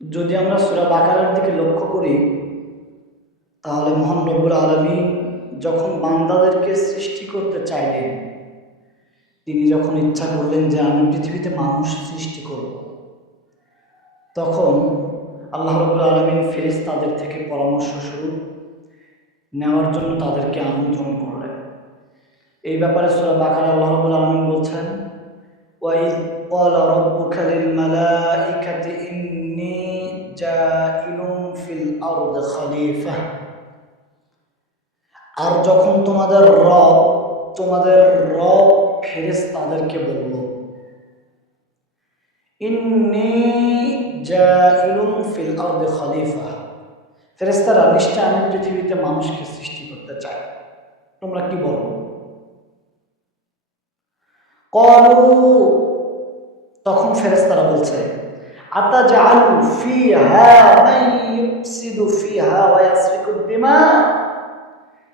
যদি আমরা সূরা বাকারার দিকে লক্ষ্য করি, তাহলে মহান রব্বুল আলামিন যখন বান্দাদেরকে সৃষ্টি করতে চাইলেন, তিনি যখন ইচ্ছা করলেন যে আমি পৃথিবীতে মানুষ সৃষ্টি করব, তখন আল্লাহ রব্বুল আলামিন ফেরেশতাদের থেকে পরামর্শ স্বরূপ নেওয়ার জন্য তাদেরকে আমন্ত্রণ করলেন। এই ব্যাপারে সূরা বাকারা আল্লাহ রব্বুল আলামিন বলছেন, ওয়াইয ক্বালা রাব্বুকা লিল মালাইকাতি ইন্নী জাইলুন ফিল আরদি খলিফা। আর যখন তোমাদের রব ফেরেশতাদেরকে বলল, ইন্নী জাইলুন ফিল আরদি খলিফা, ফেরেশতারা নিশ্চয় আমি পৃথিবীতে মানুষকে সৃষ্টি করতে চাই, তোমরা কি বলো? ক্বালু, তখন ফেরেশতারা বলছে, আতাজআলু ফিহা মান ইউফসিদু ফিহা ওয়া ইয়াসফিকু দিমা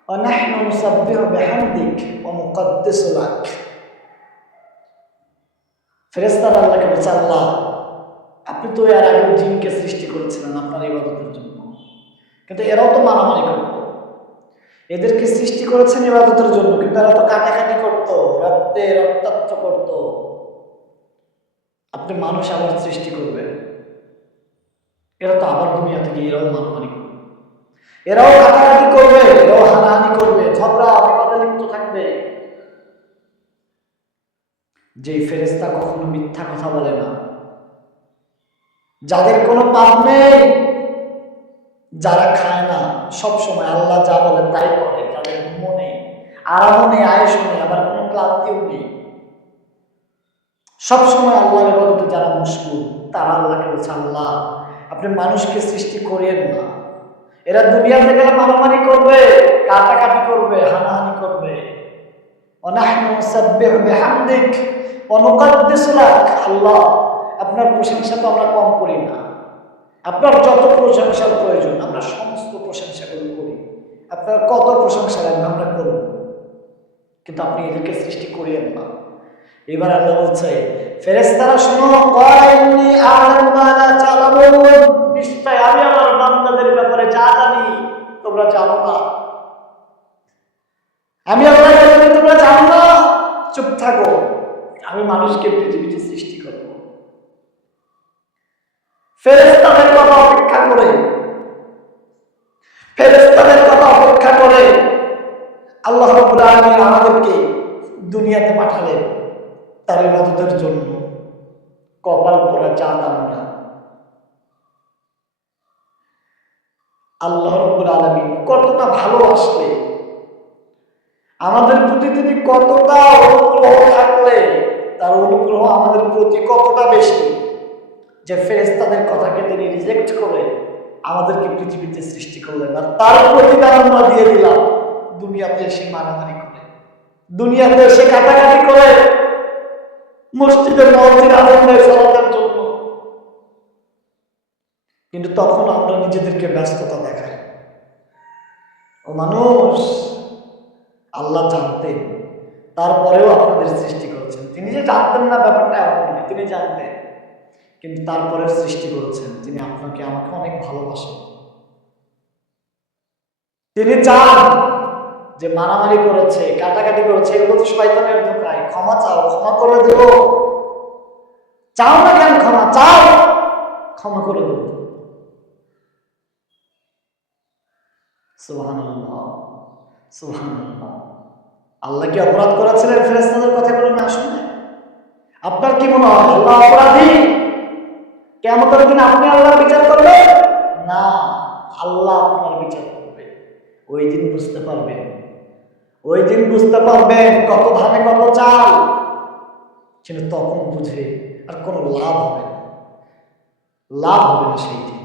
ওয়া নাহনু নুসাব্বিহু বিহামদিক ওয়া নুকদ্দিসু লাক। ফেরেশতারা আল্লাহকে বলছে, আল্লাহ, আপনি তো এর আগে জিনকে সৃষ্টি করেছিলেন আপনার ইবাদতের জন্য, কিন্তু এরাও তো মারামারি করত, এদেরকে সৃষ্টি করেছেন ইবাদতের জন্য, কিন্তু এরা তো কাটাকাটি করত, রক্তাক্ত করত, আপনি মানুষ আবার সৃষ্টি করবেন, এরা তো আবার দুনিয়া থেকে এরাও মারামারি করবে, এরাও কাটাকাটি করবে, এরাও হানাহানি করবে, ঝগড়া বিবাদে লিপ্ত থাকবে। যে ফেরেশতা কখনো মিথ্যা কথা বলে না, যাদের কোনো পাপ নেই, যারা খায় না, সব সময় আল্লাহ যা বলে তাই করে, যাদের ঘুমও নেই, আরামও নেই, আয়েশও নেই, আবার কোনো ক্লান্তিও নেই, সবসময় আল্লাহর ইবাদতে যারা মশগুল, তারা আল্লাহকে বলছে, আল্লাহ, আপনি মানুষকে সৃষ্টি করিয়েন না, এরা দুনিয়াতে গেলে মারামারি করবে, কাটাকাটি করবে, হানাহানি করবে। ওয়ানাহনু নুসাব্বিহু বিহামদিক ওয়া নুকদ্দিসু লাক, আল্লাহ, আপনার প্রশংসা তো আমরা কম করি না, আপনার যত প্রশংসার প্রয়োজন আমরা সমস্ত প্রশংসাগুলো করি, আপনার কত প্রশংসা লাগবে আমরা করব, কিন্তু আপনি এদেরকে সৃষ্টি করিয়েন না। এবার আল্লাহ বলছে, ফেরেশতারা শোনো, ক্বাইন্নী আ'লামু মা লা তা'লামুন, নিশ্চয় আমি আমার বান্দাদের ব্যাপারে যা জানি তোমরা জানো না, আমি আল্লাহ জানি তোমরা জানো না, চুপ থাকো, আমি মানুষকে পৃথিবীতে সৃষ্টি করব। ফেরেশতাদের কথা অপেক্ষা করে আল্লাহ রাব্বুল আলামিন আমাদেরকে দুনিয়াতে পাঠালেন তার ইবাদতের জন্য। কপাল পোড়া জাত আমরা। আল্লাহ রাব্বুল আলামিন কতটা ভালোবাসলে, আমাদের প্রতি তিনি কতটা অনুগ্রহ থাকলে, তার অনুগ্রহ আমাদের প্রতি কতটা বেশি যে ফেরেশতাদের কথাকে তিনি রিজেক্ট করে আমাদেরকে পৃথিবীতে সৃষ্টি করলেন, আর তার প্রতিদান আমরা দিয়ে দিলাম দুনিয়াতে এসে মারামারি করে, দুনিয়াতে এসে কাটাকাটি করে, মসজিদের মসজিদ আনন্দের সরানোর জন্য। কিন্তু তখন আমরা নিজেদেরকে ব্যস্ততা দেখাই। ও মানুষ, আল্লাহ জানতেন, তারপরেও আপনাদের সৃষ্টি করেছেন। তিনি যে জানতেন না ব্যাপারটা এমন নয়, তিনি জানতেন, কিন্তু তারপরে সৃষ্টি করেছেন। তিনি আপনাকে আমাকে অনেক ভালোবাসেন। তিনি চান যে মারামারি করেছে, কাটাকাটি করেছে, এগুলো তো শয়তানের ধোঁকায়, ক্ষমা চাও, ক্ষমা করে দেব। চাও না কেন ক্ষমা? চাও, ক্ষমা করে দেব। সুবহানাল্লাহ, সুবহানাল্লাহ। আল্লাহ কি অপরাধ করেছিলেন ফেরেশতাদের কথাগুলো না শুনে? আপনার কি মনে হয় আল্লাহ অপরাধী? কিয়ামতের দিন আপনি আল্লাহর বিচার করবেন না, আল্লাহ আপনার বিচার করবে। ওই দিন বুঝতে পারবেন কত ধানে কত চাল। কিন্তু তখন বুঝে আর কোনো লাভ হবে না সেই দিন।